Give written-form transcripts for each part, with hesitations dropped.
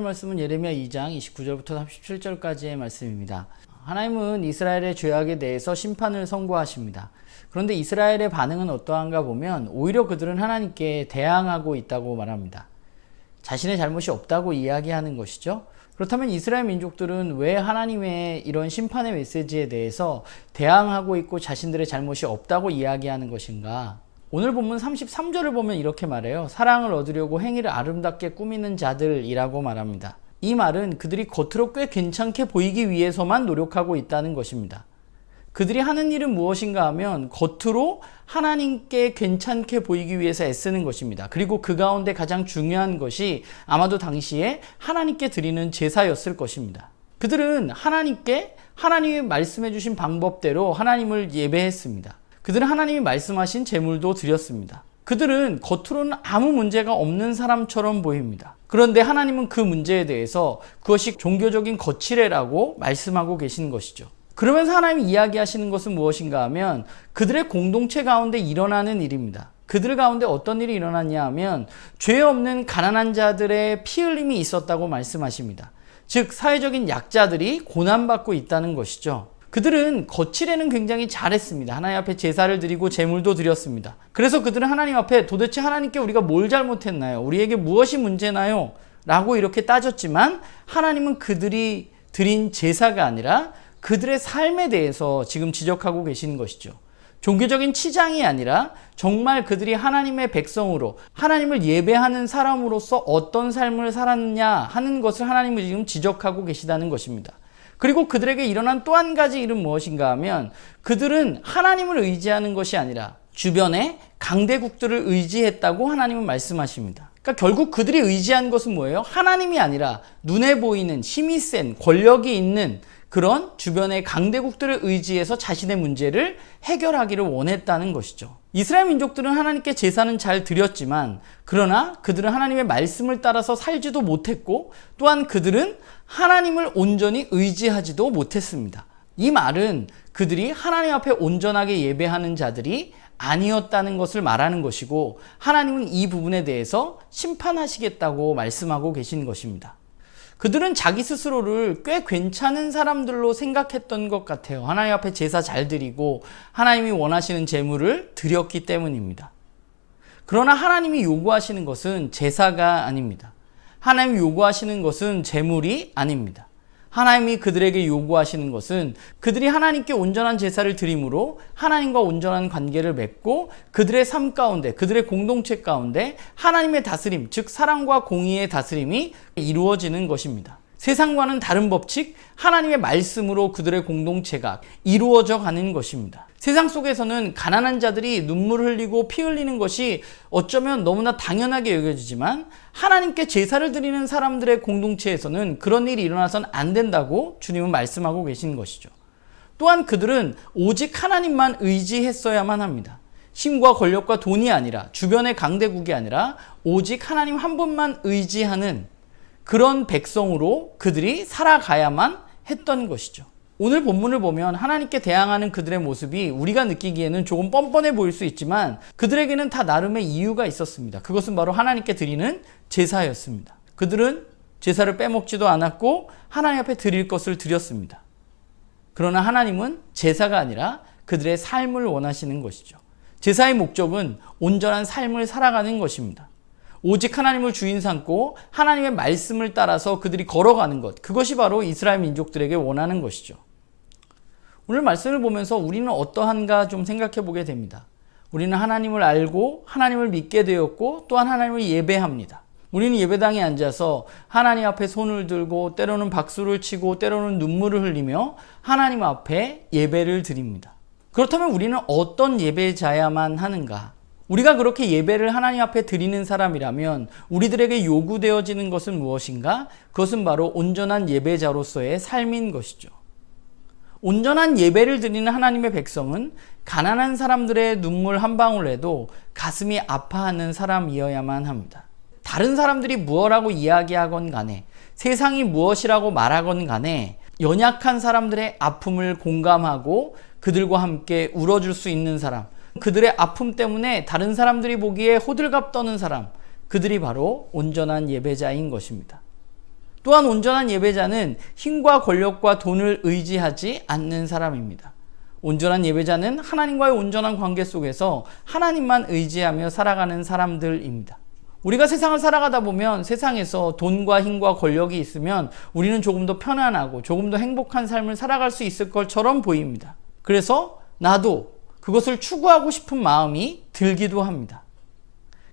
하나님 말씀은 예레미야 2장 29절부터 37절까지의 말씀입니다. 하나님은 이스라엘의 죄악에 대해서 심판을 선고하십니다. 그런데 이스라엘의 반응은 어떠한가 보면 오히려 그들은 하나님께 대항하고 있다고 말합니다. 자신의 잘못이 없다고 이야기하는 것이죠. 그렇다면 이스라엘 민족들은 왜 하나님의 이런 심판의 메시지에 대해서 대항하고 있고 자신들의 잘못이 없다고 이야기하는 것인가? 오늘 본문 33절을 보면 이렇게 말해요. 사랑을 얻으려고 행위를 아름답게 꾸미는 자들이라고 말합니다. 이 말은 그들이 겉으로 꽤 괜찮게 보이기 위해서만 노력하고 있다는 것입니다. 그들이 하는 일은 무엇인가 하면 겉으로 하나님께 괜찮게 보이기 위해서 애쓰는 것입니다. 그리고 그 가운데 가장 중요한 것이 아마도 당시에 하나님께 드리는 제사였을 것입니다. 그들은 하나님이 말씀해 주신 방법대로 하나님을 예배했습니다. 그들은 하나님이 말씀하신 제물도 드렸습니다. 그들은 겉으로는 아무 문제가 없는 사람처럼 보입니다. 그런데 하나님은 그 문제에 대해서 그것이 종교적인 거칠애라고 말씀하고 계시는 것이죠. 그러면서 하나님이 이야기하시는 것은 무엇인가 하면 그들의 공동체 가운데 일어나는 일입니다. 그들 가운데 어떤 일이 일어났냐 하면 죄 없는 가난한 자들의 피 흘림이 있었다고 말씀하십니다. 즉 사회적인 약자들이 고난받고 있다는 것이죠. 그들은 거칠에는 굉장히 잘했습니다. 하나님 앞에 제사를 드리고 제물도 드렸습니다. 그래서 그들은 하나님 앞에 도대체 하나님께 우리가 뭘 잘못했나요? 우리에게 무엇이 문제나요? 라고 이렇게 따졌지만 하나님은 그들이 드린 제사가 아니라 그들의 삶에 대해서 지금 지적하고 계시는 것이죠. 종교적인 치장이 아니라 정말 그들이 하나님의 백성으로 하나님을 예배하는 사람으로서 어떤 삶을 살았느냐 하는 것을 하나님은 지금 지적하고 계시다는 것입니다. 그리고 그들에게 일어난 또 한 가지 일은 무엇인가 하면 그들은 하나님을 의지하는 것이 아니라 주변의 강대국들을 의지했다고 하나님은 말씀하십니다. 그러니까 결국 그들이 의지한 것은 뭐예요? 하나님이 아니라 눈에 보이는 힘이 센 권력이 있는 그런 주변의 강대국들을 의지해서 자신의 문제를 해결하기를 원했다는 것이죠. 이스라엘 민족들은 하나님께 제사는 잘 드렸지만 그러나 그들은 하나님의 말씀을 따라서 살지도 못했고 또한 그들은 하나님을 온전히 의지하지도 못했습니다. 이 말은 그들이 하나님 앞에 온전하게 예배하는 자들이 아니었다는 것을 말하는 것이고 하나님은 이 부분에 대해서 심판하시겠다고 말씀하고 계신 것입니다. 그들은 자기 스스로를 꽤 괜찮은 사람들로 생각했던 것 같아요. 하나님 앞에 제사 잘 드리고 하나님이 원하시는 제물을 드렸기 때문입니다. 그러나 하나님이 요구하시는 것은 제사가 아닙니다. 하나님이 요구하시는 것은 제물이 아닙니다. 하나님이 그들에게 요구하시는 것은 그들이 하나님께 온전한 제사를 드림으로 하나님과 온전한 관계를 맺고 그들의 삶 가운데 그들의 공동체 가운데 하나님의 다스림 즉 사랑과 공의의 다스림이 이루어지는 것입니다. 세상과는 다른 법칙 하나님의 말씀으로 그들의 공동체가 이루어져 가는 것입니다. 세상 속에서는 가난한 자들이 눈물 흘리고 피 흘리는 것이 어쩌면 너무나 당연하게 여겨지지만 하나님께 제사를 드리는 사람들의 공동체에서는 그런 일이 일어나서는 안 된다고 주님은 말씀하고 계신 것이죠. 또한 그들은 오직 하나님만 의지했어야만 합니다. 힘과 권력과 돈이 아니라 주변의 강대국이 아니라 오직 하나님 한 분만 의지하는 그런 백성으로 그들이 살아가야만 했던 것이죠. 오늘 본문을 보면 하나님께 대항하는 그들의 모습이 우리가 느끼기에는 조금 뻔뻔해 보일 수 있지만 그들에게는 다 나름의 이유가 있었습니다. 그것은 바로 하나님께 드리는 제사였습니다. 그들은 제사를 빼먹지도 않았고 하나님 앞에 드릴 것을 드렸습니다. 그러나 하나님은 제사가 아니라 그들의 삶을 원하시는 것이죠. 제사의 목적은 온전한 삶을 살아가는 것입니다. 오직 하나님을 주인 삼고 하나님의 말씀을 따라서 그들이 걸어가는 것, 그것이 바로 이스라엘 민족들에게 원하는 것이죠. 오늘 말씀을 보면서 우리는 어떠한가 좀 생각해 보게 됩니다. 우리는 하나님을 알고 하나님을 믿게 되었고 또한 하나님을 예배합니다. 우리는 예배당에 앉아서 하나님 앞에 손을 들고 때로는 박수를 치고 때로는 눈물을 흘리며 하나님 앞에 예배를 드립니다. 그렇다면 우리는 어떤 예배자야만 하는가? 우리가 그렇게 예배를 하나님 앞에 드리는 사람이라면 우리들에게 요구되어지는 것은 무엇인가? 그것은 바로 온전한 예배자로서의 삶인 것이죠. 온전한 예배를 드리는 하나님의 백성은 가난한 사람들의 눈물 한 방울에도 가슴이 아파하는 사람이어야만 합니다. 다른 사람들이 무엇라고 이야기하건 간에 세상이 무엇이라고 말하건 간에 연약한 사람들의 아픔을 공감하고 그들과 함께 울어줄 수 있는 사람, 그들의 아픔 때문에 다른 사람들이 보기에 호들갑 떠는 사람, 그들이 바로 온전한 예배자인 것입니다. 또한 온전한 예배자는 힘과 권력과 돈을 의지하지 않는 사람입니다. 온전한 예배자는 하나님과의 온전한 관계 속에서 하나님만 의지하며 살아가는 사람들입니다. 우리가 세상을 살아가다 보면 세상에서 돈과 힘과 권력이 있으면 우리는 조금 더 편안하고 조금 더 행복한 삶을 살아갈 수 있을 것처럼 보입니다. 그래서 나도 그것을 추구하고 싶은 마음이 들기도 합니다.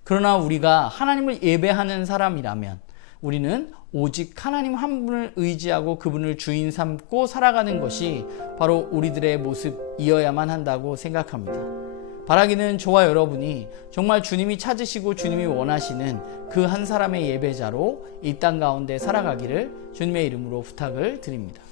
그러나 우리가 하나님을 예배하는 사람이라면 우리는 오직 하나님 한 분을 의지하고 그분을 주인 삼고 살아가는 것이 바로 우리들의 모습이어야만 한다고 생각합니다. 바라기는 저와 여러분이 정말 주님이 찾으시고 주님이 원하시는 그 한 사람의 예배자로 이 땅 가운데 살아가기를 주님의 이름으로 부탁을 드립니다.